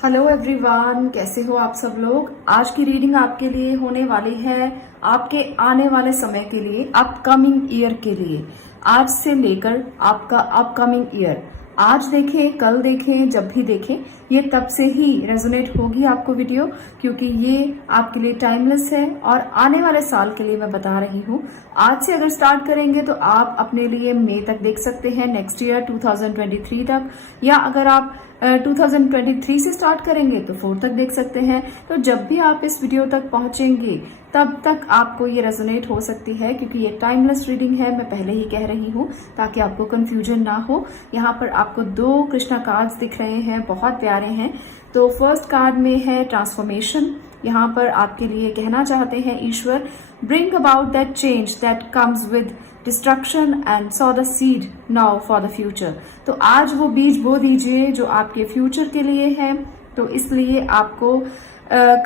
Hello everyone, कैसे हो आप सब लोग। आज की रीडिंग आपके लिए होने वाली है आपके आने वाले समय के लिए, अपकमिंग ईयर के लिए। आज से लेकर आपका अपकमिंग ईयर, आज देखें, कल देखें, जब भी देखें, ये तब से ही रेजोनेट होगी आपको वीडियो, क्योंकि ये आपके लिए टाइमलेस है और आने वाले साल के लिए मैं बता रही हूँ। आज से अगर स्टार्ट करेंगे तो आप अपने लिए मई तक देख सकते हैं, नेक्स्ट ईयर 2023 तक, या अगर आप 2023 से स्टार्ट करेंगे तो 4 तक देख सकते हैं। तो जब भी आप इस वीडियो तक पहुंचेंगे तब तक आपको ये रेजोनेट हो सकती है, क्योंकि ये टाइमलेस रीडिंग है, मैं पहले ही कह रही हूँ ताकि आपको कंफ्यूजन ना हो। यहाँ पर आपको 2 कृष्णा कार्ड्स दिख रहे हैं, बहुत प्यारे हैं। तो फर्स्ट कार्ड में है ट्रांसफॉर्मेशन। यहाँ पर आपके लिए कहना चाहते हैं ईश्वर, bring about that change that comes with destruction and sow the seed now for the future. तो आज वो बीज बो दीजिए जो आपके फ्यूचर के लिए है। तो इसलिए आपको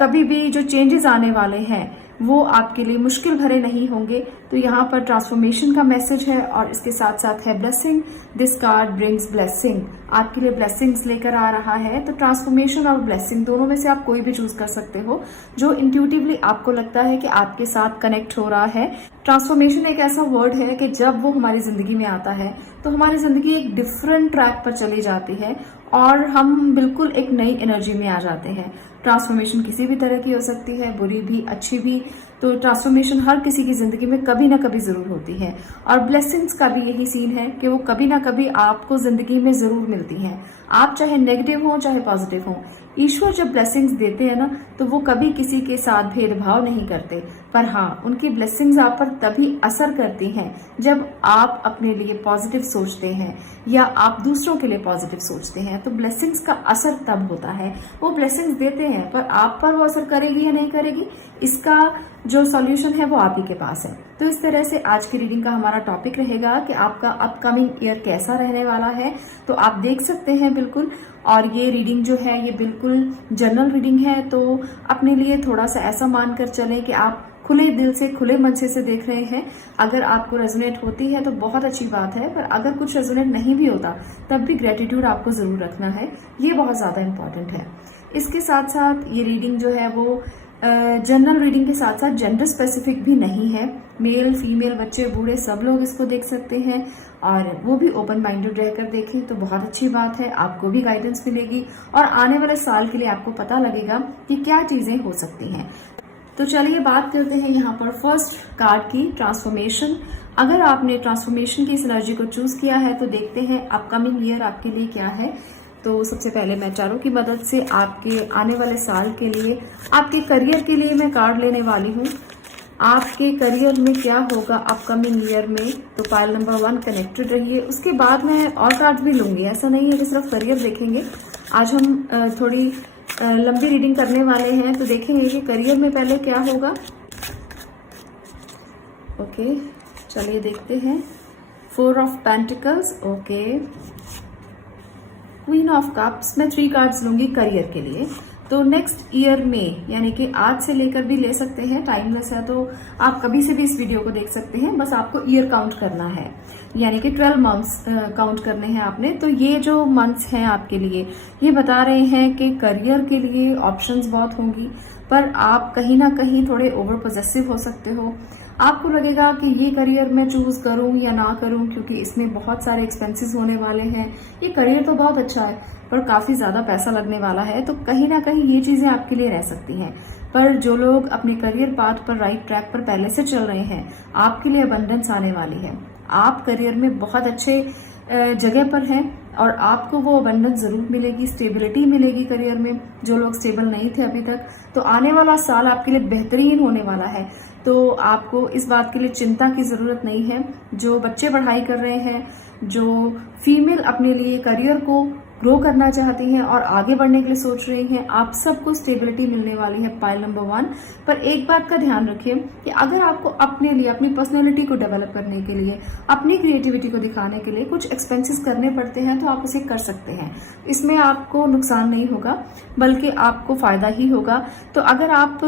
कभी भी जो चेंजेस आने वाले हैं वो आपके लिए मुश्किल भरे नहीं होंगे। तो यहाँ पर ट्रांसफॉर्मेशन का मैसेज है और इसके साथ साथ है blessing. This card brings blessing, आपके लिए ब्लेसिंग्स लेकर आ रहा है। तो ट्रांसफॉर्मेशन और ब्लेसिंग दोनों में से आप कोई भी चूज कर सकते हो जो इंट्यूटिवली आपको लगता है कि आपके साथ कनेक्ट हो रहा है। ट्रांसफॉर्मेशन एक ऐसा वर्ड है कि जब वो हमारी जिंदगी में आता है तो हमारी जिंदगी एक डिफरेंट ट्रैक पर चली जाती है और हम बिल्कुल एक नई एनर्जी में आ जाते हैं। ट्रांसफॉर्मेशन किसी भी तरह की हो सकती है, बुरी भी, अच्छी भी। तो ट्रांसफॉर्मेशन हर किसी की जिंदगी में कभी ना कभी जरूर होती है। और ब्लेसिंग्स का भी यही सीन है कि वो कभी ना कभी आपको जिंदगी में जरूर मिलती हैं, आप चाहे नेगेटिव हो चाहे पॉजिटिव हो। ईश्वर जब ब्लेसिंग्स देते हैं ना तो वो कभी किसी के साथ भेदभाव नहीं करते, पर हाँ, उनकी ब्लेसिंग्स आप पर तभी असर करती हैं जब आप अपने लिए पॉजिटिव सोचते हैं या आप दूसरों के लिए पॉजिटिव सोचते हैं। तो ब्लेसिंग्स का असर तब होता है। वो ब्लेसिंग्स देते हैं पर आप पर वो असर करेगी या नहीं करेगी, इसका जो सॉल्यूशन है वो आप ही के पास है। तो इस तरह से आज की रीडिंग का हमारा टॉपिक रहेगा कि आपका अपकमिंग ईयर कैसा रहने वाला है। तो आप देख सकते हैं बिल्कुल। और ये रीडिंग जो है ये बिल्कुल जनरल रीडिंग है, तो अपने लिए थोड़ा सा ऐसा मानकर चलें कि आप खुले दिल से, खुले मन से देख रहे हैं। अगर आपको रेजोनेट होती है तो बहुत अच्छी बात है, पर अगर कुछ रेजोनेट नहीं भी होता तब भी ग्रेटिट्यूड आपको जरूर रखना है, ये बहुत ज्यादा इंपॉर्टेंट है। इसके साथ साथ ये रीडिंग जो है वो जनरल रीडिंग के साथ साथ जेंडर स्पेसिफिक भी नहीं है। मेल, फीमेल, बच्चे, बूढ़े सब लोग इसको देख सकते हैं और वो भी ओपन माइंडेड रहकर देखें तो बहुत अच्छी बात है। आपको भी गाइडेंस मिलेगी और आने वाले साल के लिए आपको पता लगेगा कि क्या चीजें हो सकती हैं। तो चलिए बात करते हैं यहाँ पर फर्स्ट कार्ड की, ट्रांसफॉर्मेशन। अगर आपने ट्रांसफॉर्मेशन की इस एनर्जी को चूज किया है तो देखते हैं अपकमिंग ईयर आपके लिए क्या है। तो सबसे पहले मैं चारों की मदद से आपके आने वाले साल के लिए, आपके करियर के लिए मैं कार्ड लेने वाली हूँ। आपके करियर में क्या होगा अपकमिंग ईयर में। तो पाइल नंबर 1 कनेक्टेड रहिए। उसके बाद मैं और कार्ड भी लूंगी, ऐसा नहीं है कि सिर्फ करियर देखेंगे। आज हम थोड़ी लंबी रीडिंग करने वाले हैं, तो देखेंगे कि करियर में पहले क्या होगा। ओके, चलिए देखते हैं। 4 of pentacles, okay, queen of cups. मैं 3 कार्ड्स लूंगी करियर के लिए। तो नेक्स्ट ईयर में, यानी कि आज से लेकर भी ले सकते हैं, टाइमलेस है तो आप कभी से भी इस वीडियो को देख सकते हैं। बस आपको ईयर काउंट करना है, यानी कि 12 मंथ्स काउंट करने हैं आपने। तो ये जो मंथ्स हैं आपके लिए ये बता रहे हैं कि करियर के लिए ऑप्शंस बहुत होंगी, पर आप कहीं ना कहीं थोड़े ओवर पोजेसिव हो सकते हो। आपको लगेगा कि ये करियर मैं चूज करूं या ना करूं, क्योंकि इसमें बहुत सारे एक्सपेंसेस होने वाले हैं। ये करियर तो बहुत अच्छा है पर काफी ज्यादा पैसा लगने वाला है, तो कहीं ना कहीं ये चीजें आपके लिए रह सकती हैं। पर जो लोग अपने करियर पाथ पर, राइट ट्रैक पर पहले से चल रहे हैं, आपके लिए अबंडेंस आने वाली है। आप करियर में बहुत अच्छे जगह पर हैं और आपको वो अबंडेंस जरूर मिलेगी, स्टेबिलिटी मिलेगी करियर में। जो लोग स्टेबल नहीं थे अभी तक, तो आने वाला साल आपके लिए बेहतरीन होने वाला है। तो आपको इस बात के लिए चिंता की जरूरत नहीं है। जो बच्चे पढ़ाई कर रहे हैं, जो फीमेल अपने लिए करियर को ग्रो करना चाहती हैं और आगे बढ़ने के लिए सोच रही हैं, आप सबको स्टेबिलिटी मिलने वाली है पाइल नंबर 1। पर एक बात का ध्यान रखिए कि अगर आपको अपने लिए, अपनी पर्सनैलिटी को डेवलप करने के लिए, अपनी क्रिएटिविटी को दिखाने के लिए कुछ एक्सपेंसेस करने पड़ते हैं तो आप उसे कर सकते हैं। इसमें आपको नुकसान नहीं होगा बल्कि आपको फायदा ही होगा। तो अगर आप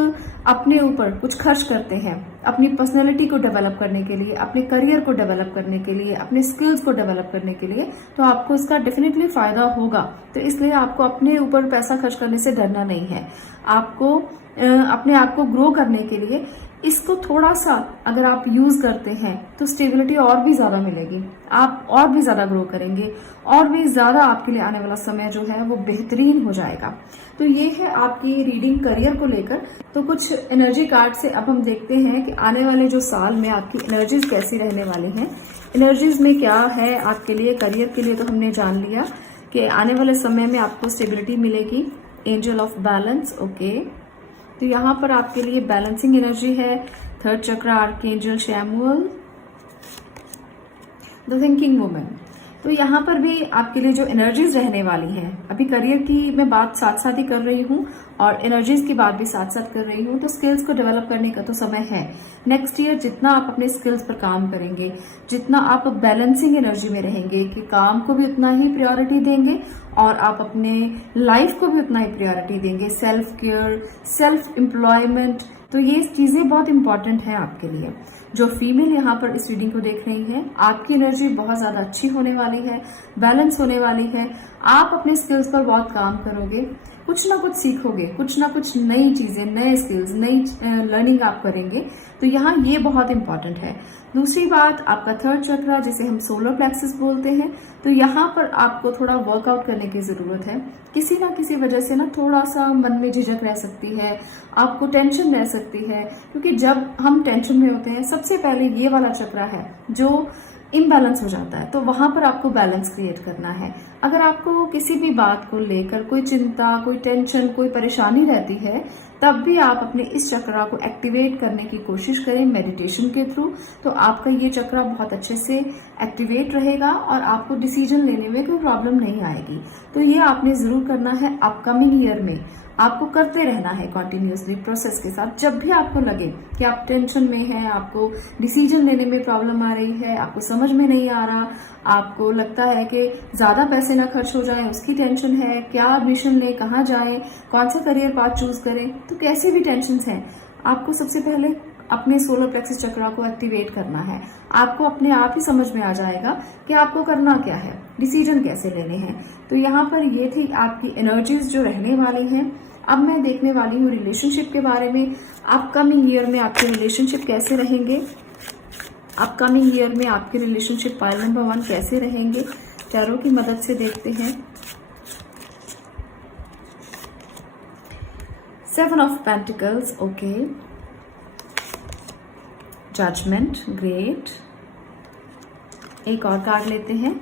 अपने ऊपर कुछ खर्च करते हैं, अपनी पर्सनैलिटी को डेवलप करने के लिए, अपने करियर को डेवलप करने के लिए, अपने स्किल्स को डेवलप करने के लिए, तो आपको इसका डेफिनेटली फायदा होगा। तो इसलिए आपको अपने ऊपर पैसा खर्च करने से डरना नहीं है। आपको अपने आप को ग्रो करने के लिए इसको थोड़ा सा अगर आप यूज करते हैं तो स्टेबिलिटी और भी ज्यादा मिलेगी, आप और भी ज्यादा ग्रो करेंगे, और भी ज्यादा आपके लिए आने वाला समय जो है वो बेहतरीन हो जाएगा। तो ये है आपकी रीडिंग करियर को लेकर। तो कुछ एनर्जी कार्ड से अब हम देखते हैं कि आने वाले जो साल में आपकी एनर्जीज कैसी रहने वाली हैं। एनर्जीज में क्या है आपके लिए, करियर के लिए तो हमने जान लिया कि आने वाले समय में आपको स्टेबिलिटी मिलेगी। Angel of balance, okay. तो यहाँ पर आपके लिए बैलेंसिंग एनर्जी है। थर्ड चक्र archangel Samuel, the thinking woman. तो यहाँ पर भी आपके लिए जो एनर्जीज रहने वाली हैं, अभी करियर की मैं बात साथ साथ ही कर रही हूँ और एनर्जीज की बात भी साथ साथ कर रही हूँ। तो स्किल्स को डेवलप करने का तो समय है। नेक्स्ट ईयर जितना आप अपने स्किल्स पर काम करेंगे, जितना आप बैलेंसिंग एनर्जी में रहेंगे कि काम को भी उतना ही प्रायोरिटी देंगे और आप अपने लाइफ को भी उतना ही प्रायोरिटी देंगे, सेल्फ केयर, सेल्फ एम्प्लॉयमेंट। तो ये चीजें बहुत इंपॉर्टेंट है आपके लिए। जो फीमेल यहाँ पर इस रीडिंग को देख रही है, आपकी एनर्जी बहुत ज्यादा अच्छी होने वाली है, बैलेंस होने वाली है। आप अपने स्किल्स पर बहुत काम करोगे, कुछ ना कुछ सीखोगे, कुछ ना कुछ नई चीजें, नए स्किल्स, नई लर्निंग आप करेंगे। तो यहाँ ये बहुत इंपॉर्टेंट है। दूसरी बात, आपका थर्ड चक्र जिसे हम सोलर प्लेक्सस बोलते हैं, तो यहाँ पर आपको थोड़ा वर्कआउट करने की जरूरत है। किसी ना किसी वजह से ना थोड़ा सा मन में झिझक रह सकती है, आपको टेंशन रह सकती है, क्योंकि जब हम टेंशन में होते हैं सबसे पहले ये वाला चक्र है जो इम्बैलेंस हो जाता है। तो वहां पर आपको बैलेंस क्रिएट करना है। अगर आपको किसी भी बात को लेकर कोई चिंता, कोई टेंशन, कोई परेशानी रहती है, तब भी आप अपने इस चक्र को एक्टिवेट करने की कोशिश करें मेडिटेशन के थ्रू। तो आपका ये चक्र बहुत अच्छे से एक्टिवेट रहेगा और आपको डिसीजन लेने में कोई प्रॉब्लम नहीं आएगी। तो ये आपने जरूर करना है अपकमिंग ईयर में। आपको करते रहना है कंटिन्यूअसली प्रोसेस के साथ। जब भी आपको लगे कि आप टेंशन में हैं, आपको डिसीजन लेने में प्रॉब्लम आ रही है, आपको समझ में नहीं आ रहा, आपको लगता है कि ज्यादा पैसे ना खर्च हो जाए, उसकी टेंशन है, क्या एडमिशन लें, कहाँ जाएं, कौन सा करियर पाथ चूज करें, तो कैसे भी टेंशन हैं, आपको सबसे पहले अपने सोलर प्लेक्सस चक्र को एक्टिवेट करना है। आपको अपने आप ही समझ में आ जाएगा कि आपको करना क्या है, डिसीजन कैसे लेने हैं। तो यहाँ पर ये थी आपकी एनर्जीज जो रहने वाली हैं। अब मैं देखने वाली हूँ रिलेशनशिप के बारे में। अपकमिंग ईयर में आपके रिलेशनशिप कैसे रहेंगे, अपकमिंग ईयर में आपके रिलेशनशिप पाइल नंबर 1 कैसे रहेंगे, टैरो की मदद से देखते हैं। 7 of pentacles, okay. Judgement, great. एक और कार्ड लेते हैं,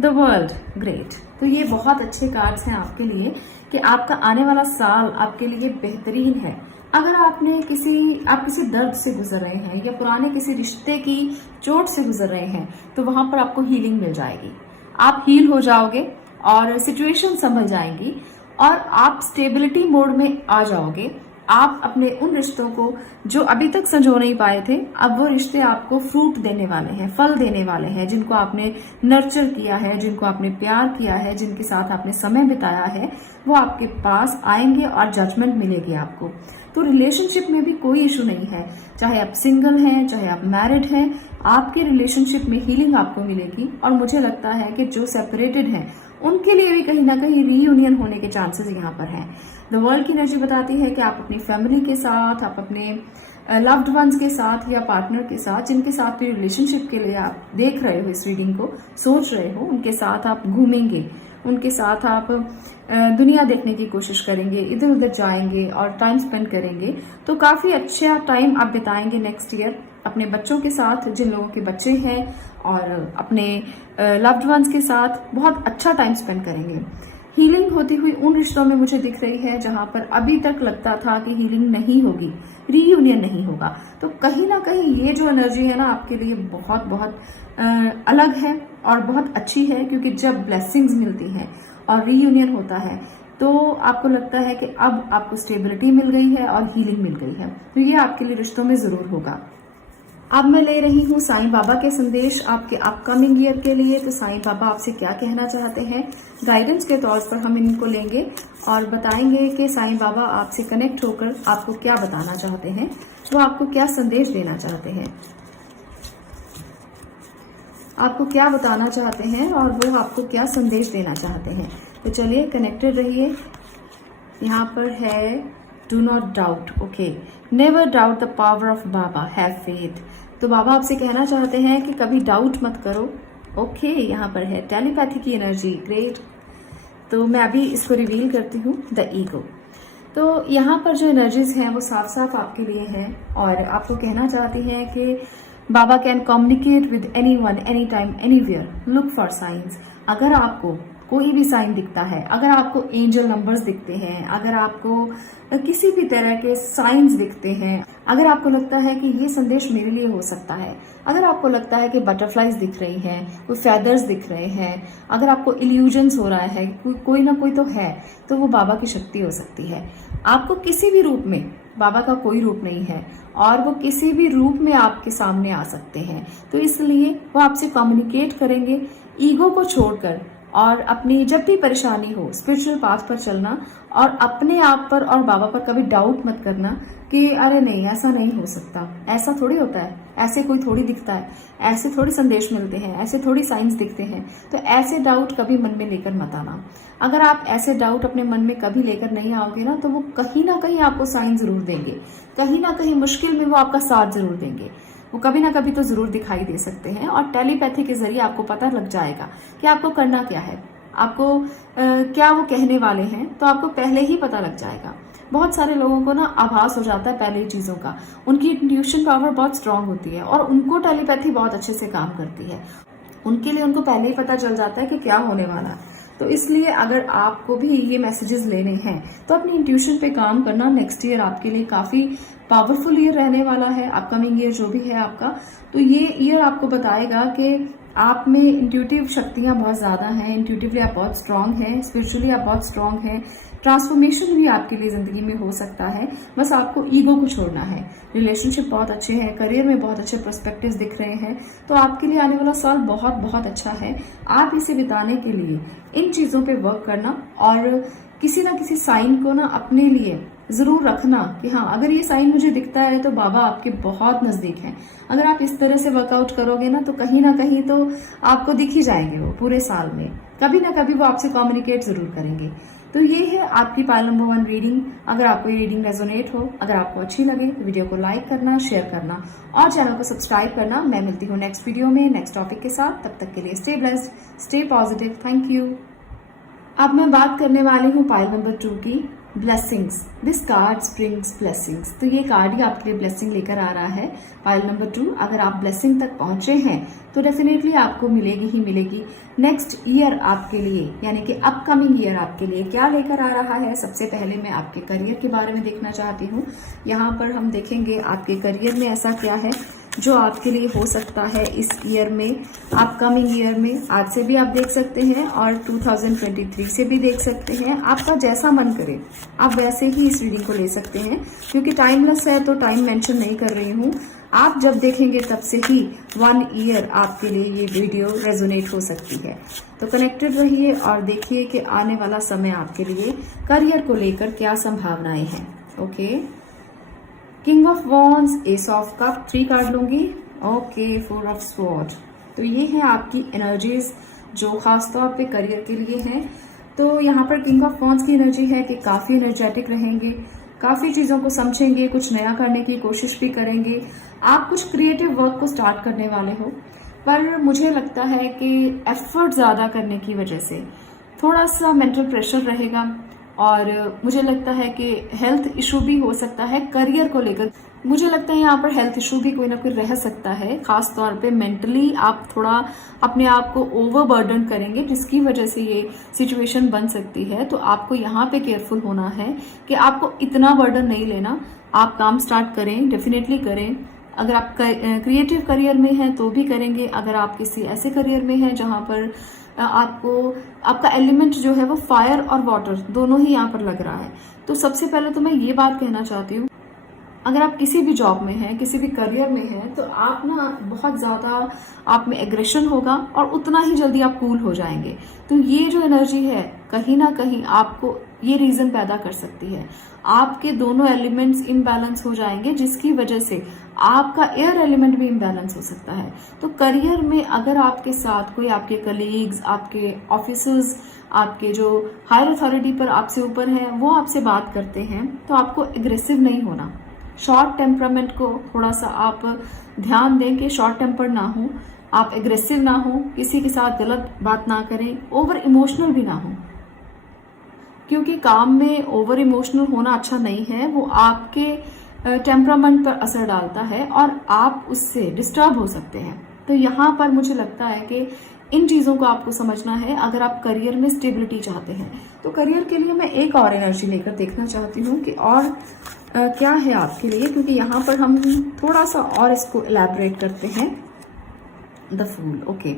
द वर्ल्ड, ग्रेट। तो ये बहुत अच्छे कार्ड्स हैं आपके लिए कि आपका आने वाला साल आपके लिए बेहतरीन है। अगर आप किसी दर्द से गुजर रहे हैं या पुराने किसी रिश्ते की चोट से गुजर रहे हैं, तो वहां पर आपको हीलिंग मिल जाएगी। आप हील हो जाओगे और सिचुएशन संभल जाएंगी और आप स्टेबिलिटी मोड में आ जाओगे। आप अपने उन रिश्तों को जो अभी तक संजो नहीं पाए थे, अब वो रिश्ते आपको फ्रूट देने वाले हैं, फल देने वाले हैं। जिनको आपने नर्चर किया है, जिनको आपने प्यार किया है, जिनके साथ आपने समय बिताया है, वो आपके पास आएंगे और जजमेंट मिलेगी आपको। तो रिलेशनशिप में भी कोई इशू नहीं है, चाहे आप सिंगल हैं, चाहे आप मैरिड हैं, आपके रिलेशनशिप में हीलिंग आपको मिलेगी। और मुझे लगता है कि जो सेपरेटेड हैं उनके लिए भी कहीं ना कहीं रीयूनियन होने के चांसेस यहाँ पर हैं। द वर्ल्ड की एनर्जी बताती है कि आप अपनी फैमिली के साथ, आप अपने लव्ड वंस के साथ या पार्टनर के साथ, जिनके साथ भी रिलेशनशिप के लिए आप देख रहे हो, इस रीडिंग को सोच रहे हो, उनके साथ आप घूमेंगे, उनके साथ आप दुनिया देखने की कोशिश करेंगे, इधर उधर जाएंगे और टाइम स्पेंड करेंगे। तो काफी अच्छा टाइम आप बिताएंगे नेक्स्ट ईयर अपने बच्चों के साथ, जिन लोगों के बच्चे हैं, और अपने लव्ड वंस के साथ बहुत अच्छा टाइम स्पेंड करेंगे। हीलिंग होती हुई उन रिश्तों में मुझे दिख रही है जहां पर अभी तक लगता था कि हीलिंग नहीं होगी, रीयूनियन नहीं होगा। तो कहीं ना कहीं ये जो एनर्जी है ना आपके लिए बहुत बहुत अलग है और बहुत अच्छी है, क्योंकि जब ब्लेसिंग्स मिलती हैं और रीयूनियन होता है तो आपको लगता है कि अब आपको स्टेबिलिटी मिल गई है और हीलिंग मिल गई है। तो ये आपके लिए रिश्तों में जरूर होगा। अब मैं ले रही हूँ साईं बाबा के संदेश आपके अपकमिंग ईयर के लिए। तो साईं बाबा आपसे क्या कहना चाहते हैं, गाइडेंस के तौर पर हम इनको लेंगे और बताएंगे कि साईं बाबा आपसे कनेक्ट होकर आपको क्या बताना चाहते हैं, वो आपको क्या संदेश देना चाहते हैं, आपको क्या बताना चाहते हैं और वो आपको क्या संदेश देना चाहते हैं। तो चलिए कनेक्टेड रहिए। यहाँ पर है do not doubt, okay, never doubt the power of Baba, have faith. तो बाबा आपसे कहना चाहते हैं कि कभी डाउट मत करो, ओके। यहाँ पर है टेलीपैथी की एनर्जी, ग्रेट। तो मैं अभी इसको रिवील करती हूँ, द ईगो। तो यहाँ पर जो एनर्जीज हैं वो साफ साफ आपके लिए हैं और आपको कहना चाहती हैं कि Baba can communicate with anyone, any time, anywhere, look for science. अगर आपको कोई भी साइन दिखता है, अगर आपको एंजल नंबर्स दिखते हैं, अगर आपको किसी भी तरह के साइंस दिखते हैं, अगर आपको लगता है कि ये संदेश मेरे लिए हो सकता है, अगर आपको लगता है कि बटरफ्लाईज दिख रही हैं, कोई फेदर्स दिख रहे हैं, अगर आपको इल्यूजन्स हो रहा है, कोई ना कोई तो है, तो वो बाबा की शक्ति हो सकती है। आपको किसी भी रूप में, बाबा का कोई रूप नहीं है और वो किसी भी रूप में आपके सामने आ सकते हैं। तो इसलिए वो आपसे कम्युनिकेट करेंगे। ईगो को छोड़कर और अपनी जब भी परेशानी हो, स्पिरिचुअल पाथ पर चलना और अपने आप पर और बाबा पर कभी डाउट मत करना कि अरे नहीं, ऐसा नहीं हो सकता, ऐसा थोड़ी होता है, ऐसे कोई थोड़ी दिखता है, ऐसे थोड़ी संदेश मिलते हैं, ऐसे थोड़ी साइंस दिखते हैं। तो ऐसे डाउट कभी मन में लेकर मत आना। अगर आप ऐसे डाउट अपने मन में कभी लेकर नहीं आओगे ना, तो वो कहीं ना कहीं आपको साइन जरूर देंगे, कहीं ना कहीं मुश्किल में वो आपका साथ जरूर देंगे, वो कभी ना कभी तो जरूर दिखाई दे सकते हैं। और टेलीपैथी के जरिए आपको पता लग जाएगा कि आपको करना क्या है, आपको क्या वो कहने वाले हैं, तो आपको पहले ही पता लग जाएगा। बहुत सारे लोगों को ना आभास हो जाता है पहले चीजों का, उनकी इंट्यूशन पावर बहुत स्ट्रांग होती है और उनको टेलीपैथी बहुत अच्छे से काम करती है। उनके लिए उनको पहले ही पता चल जाता है कि क्या होने वाला है। तो इसलिए अगर आपको भी ये मैसेजेस लेने हैं तो अपनी इंट्यूशन पे काम करना। नेक्स्ट ईयर आपके लिए काफी पावरफुल ईयर रहने वाला है, अपकमिंग ईयर जो भी है आपका। तो ये ईयर आपको बताएगा कि आप में इंट्यूटिव शक्तियां बहुत ज्यादा हैं, इंट्यूटिवली आप बहुत स्ट्रांग हैं, स्पिरिचुअली आप बहुत स्ट्रांग हैं। ट्रांसफॉर्मेशन भी आपके लिए जिंदगी में हो सकता है, बस आपको ईगो को छोड़ना है। रिलेशनशिप बहुत अच्छे हैं, करियर में बहुत अच्छे पर्सपेक्टिव्स दिख रहे हैं। तो आपके लिए आने वाला साल बहुत बहुत अच्छा है। आप इसे बिताने के लिए इन चीजों पे वर्क करना और किसी ना किसी साइन को ना अपने लिए जरूर रखना कि हाँ, अगर ये साइन मुझे दिखता है तो बाबा आपके बहुत नजदीक हैं। अगर आप इस तरह से वर्कआउट करोगे ना, तो कहीं ना कहीं तो आपको दिख ही जाएंगे वो पूरे साल में, कभी ना कभी वो आपसे कम्युनिकेट जरूर करेंगे। तो ये है आपकी पाइल नंबर 1 रीडिंग। अगर आपको ये रीडिंग रेजोनेट हो, अगर आपको अच्छी लगे तो वीडियो को लाइक करना, शेयर करना और चैनल को सब्सक्राइब करना। मैं मिलती हूँ नेक्स्ट वीडियो में नेक्स्ट टॉपिक के साथ। तब तक के लिए stay blessed, stay positive, thank you. अब मैं बात करने वाली हूँ पाइल नंबर 2 की, blessings. This card brings blessings. तो ये कार्ड ही आपके लिए ब्लेसिंग लेकर आ रहा है, पाइल नंबर 2। अगर आप ब्लेसिंग तक पहुंचे हैं तो डेफिनेटली आपको मिलेगी ही मिलेगी। नेक्स्ट ईयर आपके लिए, यानी कि अपकमिंग ईयर आपके लिए क्या लेकर आ रहा है। सबसे पहले मैं आपके करियर के बारे में देखना चाहती हूँ। यहाँ पर हम देखेंगे आपके करियर में ऐसा क्या है जो आपके लिए हो सकता है इस ईयर में, अपकमिंग ईयर में। आज से भी आप देख सकते हैं और 2023 से भी देख सकते हैं। आपका जैसा मन करे आप वैसे ही इस रीडिंग को ले सकते हैं, क्योंकि टाइमलेस है तो टाइम मेंशन नहीं कर रही हूँ। आप जब देखेंगे तब से ही 1 ईयर आपके लिए ये वीडियो रेजोनेट हो सकती है। तो कनेक्टेड रहिए और देखिए कि आने वाला समय आपके लिए करियर को लेकर क्या संभावनाएं हैं। Okay, king of wands, ace of cup, 3 card लूंगी। Okay, 4 of sword. तो ये है आपकी एनर्जीज जो खास तौर पे करियर के लिए हैं। तो यहाँ पर किंग ऑफ वॉन्ड्स की एनर्जी है कि काफी एनर्जेटिक रहेंगे, काफी चीजों को समझेंगे, कुछ नया करने की कोशिश भी करेंगे। आप कुछ क्रिएटिव वर्क को स्टार्ट करने वाले हो, पर मुझे लगता है कि एफर्ट ज्यादा करने की वजह से थोड़ा सा मेंटल प्रेशर रहेगा और मुझे लगता है कि हेल्थ इशू भी हो सकता है करियर को लेकर। मुझे लगता है यहाँ पर हेल्थ इशू भी कोई ना कोई रह सकता है। खास तौर पे मेंटली आप थोड़ा अपने आप को ओवरबर्डन करेंगे, जिसकी वजह से ये सिचुएशन बन सकती है। तो आपको यहाँ पे केयरफुल होना है कि आपको इतना बर्डन नहीं लेना। आप काम स्टार्ट करें, डेफिनेटली करें। अगर आप क्रिएटिव करियर में हैं तो भी करेंगे। अगर आप किसी ऐसे करियर में हैं जहां पर आपको आपका एलिमेंट जो है वो फायर और वाटर दोनों ही यहाँ पर लग रहा है, तो सबसे पहले तो मैं ये बात कहना चाहती हूँ अगर आप किसी भी जॉब में हैं, किसी भी करियर में हैं, तो आप ना बहुत ज़्यादा आप में एग्रेशन होगा और उतना ही जल्दी आप कूल हो जाएंगे। तो ये जो एनर्जी है कहीं ना कहीं आपको ये रीजन पैदा कर सकती है। आपके दोनों एलिमेंट्स इम्बैलेंस हो जाएंगे, जिसकी वजह से आपका एयर एलिमेंट भी इम्बैलेंस हो सकता है। तो करियर में अगर आपके साथ कोई आपके कलीग्स, आपके ऑफिसर्स, आपके जो हायर अथॉरिटी पर आपसे ऊपर हैं, वो आपसे बात करते हैं, तो आपको एग्रेसिव नहीं होना। शॉर्ट टेम्परामेंट को थोड़ा सा आप ध्यान दें कि शॉर्ट टेम्पर ना हो, आप एग्रेसिव ना हो, किसी के साथ गलत बात ना करें, ओवर इमोशनल भी ना हो, क्योंकि काम में ओवर इमोशनल होना अच्छा नहीं है। वो आपके टेम्परामेंट पर असर डालता है और आप उससे डिस्टर्ब हो सकते हैं। तो यहाँ पर मुझे लगता है कि इन चीजों को आपको समझना है अगर आप करियर में स्टेबिलिटी चाहते हैं। तो करियर के लिए मैं एक और एनर्जी लेकर देखना चाहती हूँ कि और क्या है आपके लिए, क्योंकि यहाँ पर हम थोड़ा सा और इसको इलैबोरेट करते हैं। The fool, okay.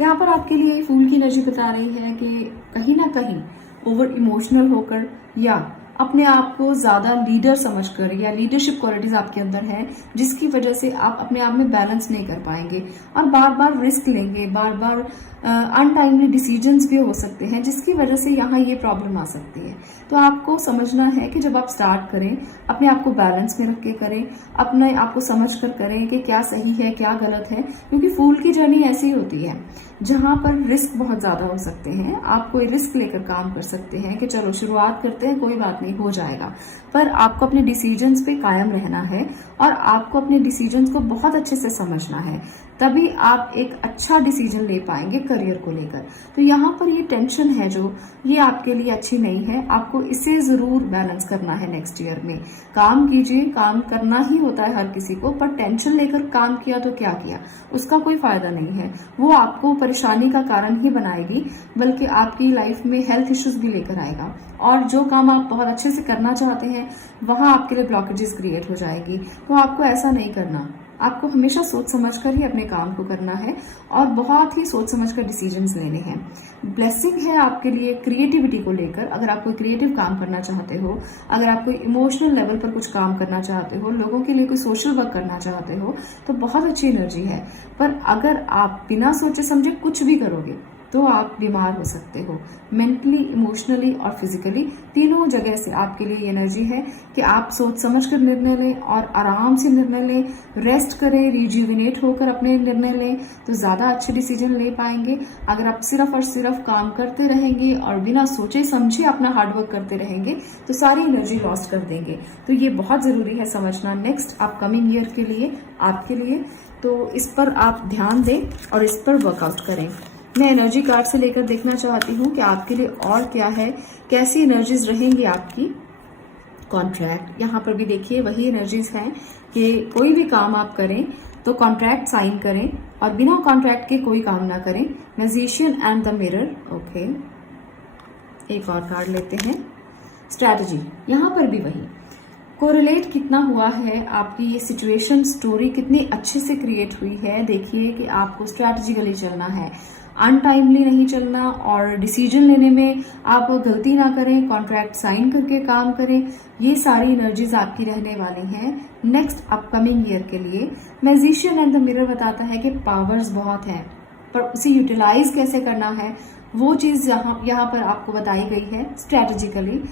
यहाँ पर आपके लिए फूल की एनर्जी बता रही है कि कहीं ना कहीं ओवर इमोशनल होकर या अपने आप को ज्यादा लीडर समझकर या लीडरशिप क्वालिटीज आपके अंदर है, जिसकी वजह से आप अपने आप में बैलेंस नहीं कर पाएंगे और बार बार रिस्क लेंगे, बार बार अनटाइमली डिसीजंस भी हो सकते हैं, जिसकी वजह से यहाँ ये प्रॉब्लम आ सकती है। तो आपको समझना है कि जब आप स्टार्ट करें, अपने आप को बैलेंस में रख के करें, अपने आप को समझ कर करें कि क्या सही है क्या गलत है, क्योंकि फूल की जर्नी ऐसी होती है जहां पर रिस्क बहुत ज्यादा हो सकते हैं। आप कोई रिस्क लेकर काम कर सकते हैं कि चलो शुरुआत करते हैं, कोई बात नहीं, हो जाएगा, पर आपको अपने डिसीजंस पे कायम रहना है और आपको अपने डिसीजंस को बहुत अच्छे से समझना है, तभी आप एक अच्छा डिसीजन ले पाएंगे करियर को लेकर। तो यहाँ पर ये टेंशन है जो, ये आपके लिए अच्छी नहीं है। आपको इसे जरूर बैलेंस करना है। नेक्स्ट ईयर में काम कीजिए, काम करना ही होता है हर किसी को, पर टेंशन लेकर काम किया तो क्या किया, उसका कोई फायदा नहीं है। वो आपको परेशानी का कारण ही बनाएगी, बल्कि आपकी लाइफ में हेल्थ इश्यूज भी लेकर आएगा। और जो काम आप बहुत अच्छे से करना चाहते हैं वहां आपके लिए ब्लॉकेजेस क्रिएट हो जाएगी। तो आपको ऐसा नहीं करना। आपको हमेशा सोच समझकर ही अपने काम को करना है और बहुत ही सोच समझकर डिसीजंस लेने हैं। ब्लेसिंग है आपके लिए क्रिएटिविटी को लेकर। अगर आप कोई क्रिएटिव काम करना चाहते हो, अगर आप कोई इमोशनल लेवल पर कुछ काम करना चाहते हो, लोगों के लिए कोई सोशल वर्क करना चाहते हो, तो बहुत अच्छी एनर्जी है। पर अगर आप बिना सोचे समझे कुछ भी करोगे तो आप बीमार हो सकते हो, मेंटली, इमोशनली और फिजिकली, तीनों जगह से आपके लिए एनर्जी है कि आप सोच समझ कर निर्णय लें और आराम से निर्णय लें, रेस्ट करें, रिज्यूविनेट होकर अपने निर्णय लें, तो ज्यादा अच्छे डिसीजन ले पाएंगे। अगर आप सिर्फ और सिर्फ काम करते रहेंगे और बिना सोचे समझे अपना हार्डवर्क करते रहेंगे तो सारी एनर्जी लॉस्ट कर देंगे। तो ये बहुत जरूरी है समझना नेक्स्ट अपकमिंग ईयर के लिए, आपके लिए। तो इस पर आप ध्यान दें और इस पर वर्कआउट करें। मैं एनर्जी कार्ड से लेकर देखना चाहती हूँ कि आपके लिए और क्या है, कैसी एनर्जीज रहेंगी आपकी। कॉन्ट्रैक्ट, यहाँ पर भी देखिए वही एनर्जीज हैं कि कोई भी काम आप करें तो कॉन्ट्रैक्ट साइन करें और बिना कॉन्ट्रैक्ट के कोई काम ना करें। Magician and the mirror, okay. एक और कार्ड लेते हैं, स्ट्रैटेजी। यहाँ पर भी वही कोरिलेट कितना हुआ है, आपकी ये सिचुएशन स्टोरी कितनी अच्छे से क्रिएट हुई है। देखिए कि आपको स्ट्रैटेजिकली चलना है, अनटाइमली नहीं चलना और डिसीजन लेने में आप गलती ना करें, कॉन्ट्रैक्ट साइन करके काम करें। ये सारी एनर्जीज आपकी रहने वाली हैं नेक्स्ट अपकमिंग ईयर के लिए। मैजिशियन एंड द मिरर बताता है कि पावर्स बहुत है, पर उसे यूटिलाइज कैसे करना है वो चीज यहाँ पर आपको बताई गई है। स्ट्रैटेजिकली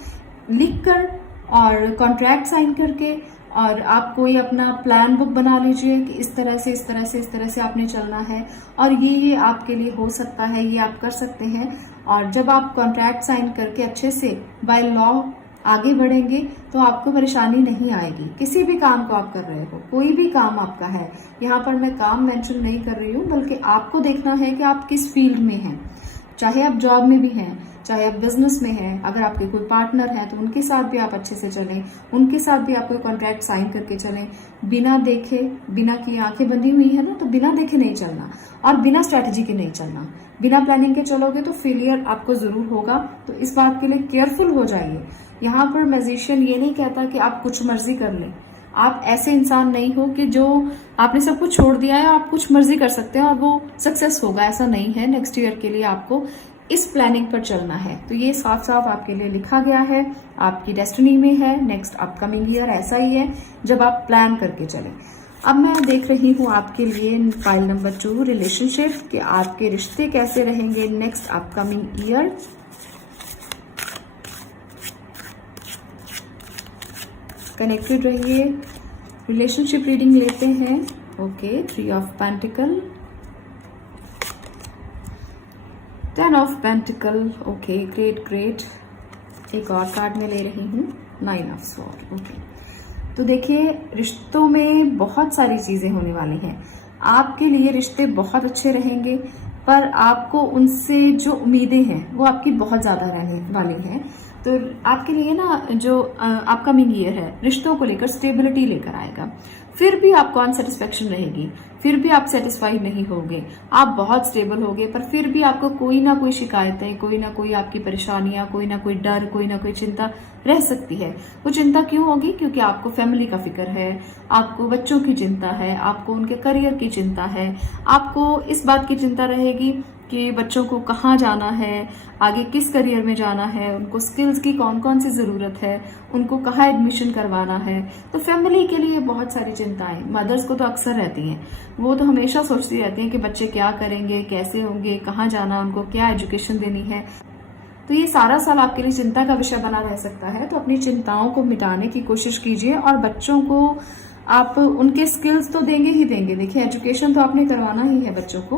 लिखकर और कॉन्ट्रैक्ट साइन करके, और आप कोई अपना प्लान बुक बना लीजिए कि इस तरह से इस तरह से इस तरह से आपने चलना है और ये आपके लिए हो सकता है, ये आप कर सकते हैं। और जब आप कॉन्ट्रैक्ट साइन करके अच्छे से बाय लॉ आगे बढ़ेंगे तो आपको परेशानी नहीं आएगी। किसी भी काम को आप कर रहे हो, कोई भी काम आपका है, यहाँ पर मैं काम मेंशन नहीं कर रही हूँ, बल्कि आपको देखना है कि आप किस फील्ड में हैं। चाहे आप जॉब में भी हैं, चाहे आप बिजनेस में हैं, अगर आपके कोई पार्टनर है तो उनके साथ भी आप अच्छे से चलें, उनके साथ भी आप कोई कॉन्ट्रैक्ट साइन करके चलें। बिना देखे, बिना की आंखें बंधी हुई है ना, तो बिना देखे नहीं चलना और बिना स्ट्रैटेजी के नहीं चलना। बिना प्लानिंग के चलोगे तो फेलियर आपको जरूर होगा, तो इस बात के लिए केयरफुल हो जाइए। यहाँ पर मैजिशियन ये नहीं कहता कि आप कुछ मर्जी कर लें। आप ऐसे इंसान नहीं हो कि जो आपने सब कुछ छोड़ दिया है, आप कुछ मर्जी कर सकते हैं और वो सक्सेस होगा, ऐसा नहीं है। नेक्स्ट ईयर के लिए आपको इस प्लानिंग पर चलना है। तो ये साफ साफ आपके लिए लिखा गया है, आपकी डेस्टिनी में है। नेक्स्ट अपकमिंग ईयर ऐसा ही है जब आप प्लान करके चलें। अब मैं देख रही हूँ आपके लिए फाइल नंबर 2 रिलेशनशिप, कि आपके रिश्ते कैसे रहेंगे नेक्स्ट अपकमिंग ईयर। कनेक्टेड रहिए। रिलेशनशिप रीडिंग लेते हैं। Okay, 3 of pentacle, 10 of pentacle. Okay, great great. एक और कार्ड में ले रही हूँ, 9 ऑफ स्वॉर्ड। ओके, तो देखिए रिश्तों में बहुत सारी चीजें होने वाली हैं। आपके लिए रिश्ते बहुत अच्छे रहेंगे, पर आपको उनसे जो उम्मीदें हैं वो आपकी बहुत ज्यादा रहने वाली हैं। तो आपके लिए ना जो अपकमिंग ईयर है रिश्तों को लेकर स्टेबिलिटी लेकर आएगा। फिर भी आपको अनसेटिस्फेक्शन रहेगी, फिर भी आप सेटिस्फाइड नहीं होगे। आप बहुत स्टेबल होगे, पर फिर भी आपको कोई ना कोई शिकायतें, कोई ना कोई आपकी परेशानियां, कोई ना कोई डर, कोई ना कोई चिंता रह सकती है। वो चिंता क्यों होगी? क्योंकि आपको फैमिली का फिक्र है, आपको बच्चों की चिंता है, आपको उनके करियर की चिंता है, आपको इस बात की चिंता रहेगी कि बच्चों को कहाँ जाना है, आगे किस करियर में जाना है, उनको स्किल्स की कौन कौन सी जरूरत है, उनको कहाँ एडमिशन करवाना है। तो फैमिली के लिए बहुत सारी चिंताएं मदर्स को तो अक्सर रहती हैं। वो तो हमेशा सोचती रहती हैं कि बच्चे क्या करेंगे, कैसे होंगे, कहाँ जाना, उनको क्या एजुकेशन देनी है। तो ये सारा साल आपके लिए चिंता का विषय बना रह सकता है। तो अपनी चिंताओं को मिटाने की कोशिश कीजिए, और बच्चों को आप उनके स्किल्स तो देंगे ही देंगे। देखिए एजुकेशन तो आपने करवाना ही है बच्चों को,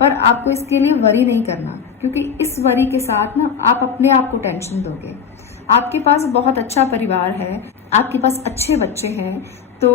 पर आपको इसके लिए वरी नहीं करना, क्योंकि इस वरी के साथ ना आप अपने आप को टेंशन दोगे। आपके पास बहुत अच्छा परिवार है, आपके पास अच्छे बच्चे हैं, तो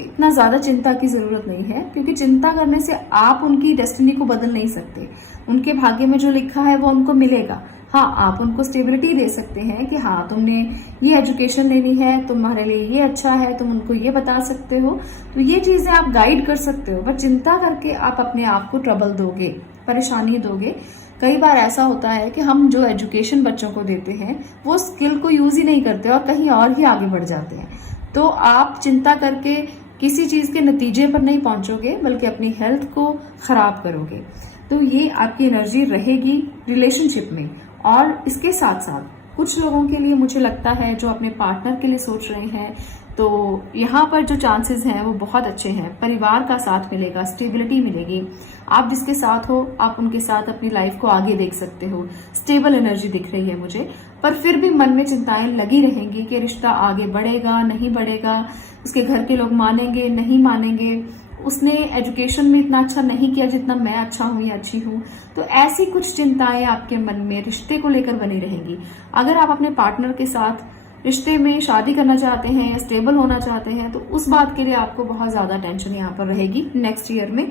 इतना ज्यादा चिंता की जरूरत नहीं है, क्योंकि चिंता करने से आप उनकी डेस्टिनी को बदल नहीं सकते। उनके भाग्य में जो लिखा है वो उनको मिलेगा। हाँ, आप उनको स्टेबिलिटी दे सकते हैं कि हाँ तुमने ये एजुकेशन लेनी है, तुम्हारे लिए ये अच्छा है, तुम उनको ये बता सकते हो। तो ये चीजें आप गाइड कर सकते हो, पर चिंता करके आप अपने आप को ट्रबल दोगे, परेशानी दोगे। कई बार ऐसा होता है कि हम जो एजुकेशन बच्चों को देते हैं वो स्किल को यूज ही नहीं करते और कहीं और ही आगे बढ़ जाते हैं। तो आप चिंता करके किसी चीज के नतीजे पर नहीं पहुंचोगे, बल्कि अपनी हेल्थ को खराब करोगे। तो ये आपकी एनर्जी रहेगी रिलेशनशिप में। और इसके साथ साथ कुछ लोगों के लिए मुझे लगता है जो अपने पार्टनर के लिए सोच रहे हैं, तो यहाँ पर जो चांसेस हैं वो बहुत अच्छे हैं। परिवार का साथ मिलेगा, स्टेबिलिटी मिलेगी। आप जिसके साथ हो आप उनके साथ अपनी लाइफ को आगे देख सकते हो। स्टेबल एनर्जी दिख रही है मुझे, पर फिर भी मन में चिंताएं लगी रहेंगी कि रिश्ता आगे बढ़ेगा नहीं बढ़ेगा, उसके घर के लोग मानेंगे नहीं मानेंगे, उसने एजुकेशन में इतना अच्छा नहीं किया जितना मैं अच्छा हूं या अच्छी हूं। तो ऐसी कुछ चिंताएं आपके मन में रिश्ते को लेकर बनी रहेंगी। अगर आप अपने पार्टनर के साथ रिश्ते में शादी करना चाहते हैं या स्टेबल होना चाहते हैं, तो उस बात के लिए आपको बहुत ज्यादा टेंशन यहाँ पर रहेगी नेक्स्ट ईयर में।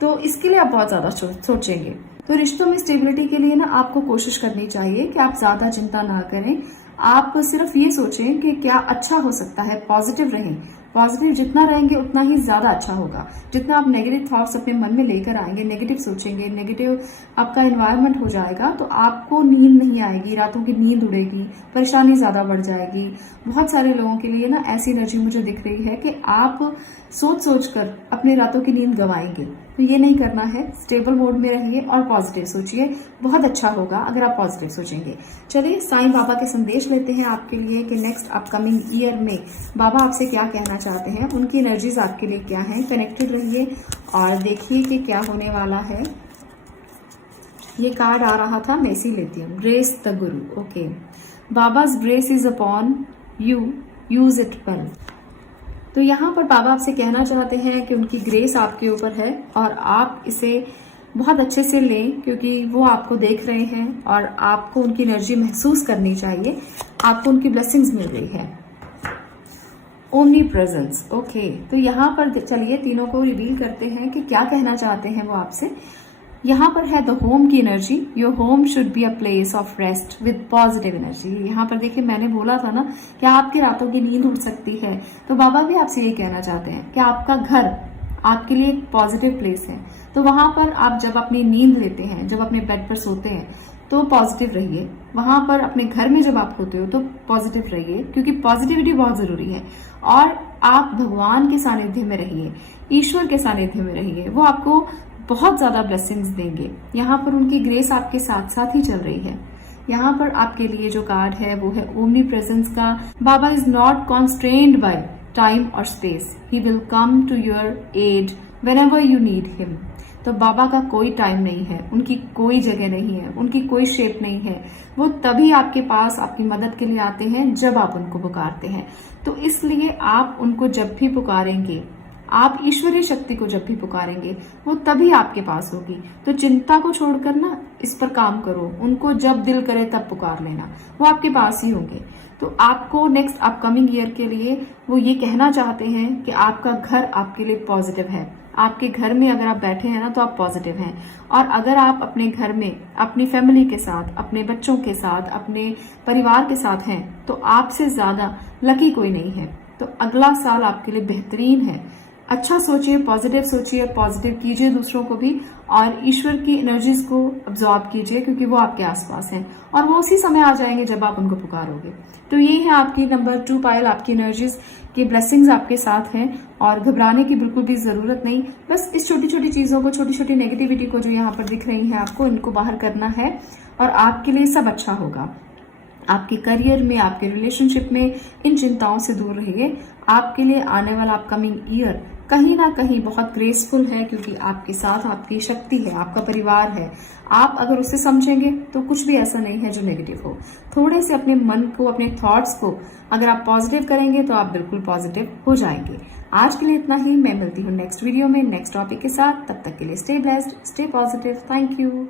तो इसके लिए आप बहुत ज्यादा सोचेंगे। तो रिश्तों में स्टेबिलिटी के लिए ना आपको कोशिश करनी चाहिए कि आप ज्यादा चिंता ना करें। आप सिर्फ ये सोचें कि क्या अच्छा हो सकता है, पॉजिटिव रहें। पॉजिटिव जितना रहेंगे उतना ही ज्यादा अच्छा होगा। जितना आप नेगेटिव थॉट्स अपने मन में लेकर आएंगे, नेगेटिव सोचेंगे, नेगेटिव आपका एनवायरनमेंट हो जाएगा, तो आपको नींद नहीं आएगी, रातों की नींद उड़ेगी, परेशानी ज्यादा बढ़ जाएगी। बहुत सारे लोगों के लिए ना ऐसी एनर्जी मुझे दिख रही है कि आप सोच सोच कर अपने रातों की नींद गंवाएंगे। तो ये नहीं करना है। स्टेबल मोड में रहिए और पॉजिटिव सोचिए, बहुत अच्छा होगा अगर आप पॉजिटिव सोचेंगे। चलिए साईं बाबा के संदेश लेते हैं आपके लिए कि नेक्स्ट अपकमिंग ईयर में बाबा आपसे क्या कहना चाहते हैं, उनकी एनर्जीज आपके लिए क्या है। कनेक्टेड रहिए और देखिए कि क्या होने वाला है। ये कार्ड आ रहा था, मैं इसी लेती हूँ। Grace the guru. Okay, Baba's grace is upon you, use it well. तो यहाँ पर बाबा आपसे कहना चाहते हैं कि उनकी ग्रेस आपके ऊपर है और आप इसे बहुत अच्छे से लें, क्योंकि वो आपको देख रहे हैं और आपको उनकी एनर्जी महसूस करनी चाहिए। आपको उनकी ब्लेसिंग्स मिल रही है। Omni presence. ओके, तो यहाँ पर चलिए तीनों को रिवील करते हैं कि क्या कहना चाहते हैं वो आपसे। यहाँ पर है द होम की energy. Your home should be a place of rest with positive energy. यहाँ पर देखिए मैंने बोला था ना कि आपकी रातों की नींद उड़ सकती है, तो बाबा भी आपसे ये कहना चाहते हैं कि आपका घर आपके लिए एक पॉजिटिव प्लेस है। तो वहां पर आप जब अपनी नींद लेते हैं, जब अपने बेड पर सोते हैं, तो पॉजिटिव रहिए। वहां पर अपने घर में जब आप होते हो तो पॉजिटिव रहिए, क्योंकि पॉजिटिविटी बहुत जरूरी है। और आप भगवान के सानिध्य में रहिए, ईश्वर के सानिध्य में रहिए। वो आपको बहुत ज्यादा ब्लेसिंग्स देंगे। यहाँ पर उनकी ग्रेस आपके साथ साथ ही चल रही है। यहाँ पर आपके लिए जो कार्ड है वो है ओमनी प्रेजेंस का। Baba is not constrained by time और space, he will come to your aid whenever you need him. तो बाबा का कोई टाइम नहीं है, उनकी कोई जगह नहीं है, उनकी कोई शेप नहीं है। वो तभी आपके पास आपकी मदद के लिए आते हैं जब आप उनको पुकारते हैं। तो इसलिए आप उनको जब भी पुकारेंगे, आप ईश्वरीय शक्ति को जब भी पुकारेंगे, वो तभी आपके पास होगी। तो चिंता को छोड़कर ना इस पर काम करो, उनको जब दिल करे तब पुकार लेना, वो आपके पास ही होंगे। तो आपको नेक्स्ट अपकमिंग ईयर के लिए वो ये कहना चाहते हैं कि आपका घर आपके लिए पॉजिटिव है। आपके घर में अगर आप बैठे हैं ना तो आप पॉजिटिव हैं, और अगर आप अपने घर में अपनी फैमिली के साथ, अपने बच्चों के साथ, अपने परिवार के साथ हैं तो आपसे ज्यादा लकी कोई नहीं है। तो अगला साल आपके लिए बेहतरीन है। अच्छा सोचिए, पॉजिटिव सोचिए, पॉजिटिव कीजिए दूसरों को भी, और ईश्वर की एनर्जीज को अब्सॉर्ब कीजिए क्योंकि वो आपके आसपास हैं और वो उसी समय आ जाएंगे जब आप उनको पुकारोगे। तो ये है आपकी नंबर 2 पायल, आपकी एनर्जीज की ब्लेसिंग्स आपके साथ हैं और घबराने की बिल्कुल भी जरूरत नहीं। बस इस छोटी छोटी चीजों को, छोटी छोटी नेगेटिविटी को जो यहाँ पर दिख रही है आपको, इनको बाहर करना है और आपके लिए सब अच्छा होगा। आपके करियर में, आपके रिलेशनशिप में इन चिंताओं से दूर रहिए। आपके लिए आने वाला अपकमिंग ईयर कहीं ना कहीं बहुत ग्रेसफुल है क्योंकि आपके साथ आपकी शक्ति है, आपका परिवार है। आप अगर उसे समझेंगे तो कुछ भी ऐसा नहीं है जो नेगेटिव हो। थोड़े से अपने मन को, अपने थॉट्स को अगर आप पॉजिटिव करेंगे तो आप बिल्कुल पॉजिटिव हो जाएंगे। आज के लिए इतना ही। मैं मिलती हूँ नेक्स्ट वीडियो में नेक्स्ट टॉपिक के साथ। तब तक के लिए stay blessed, stay positive. Thank you.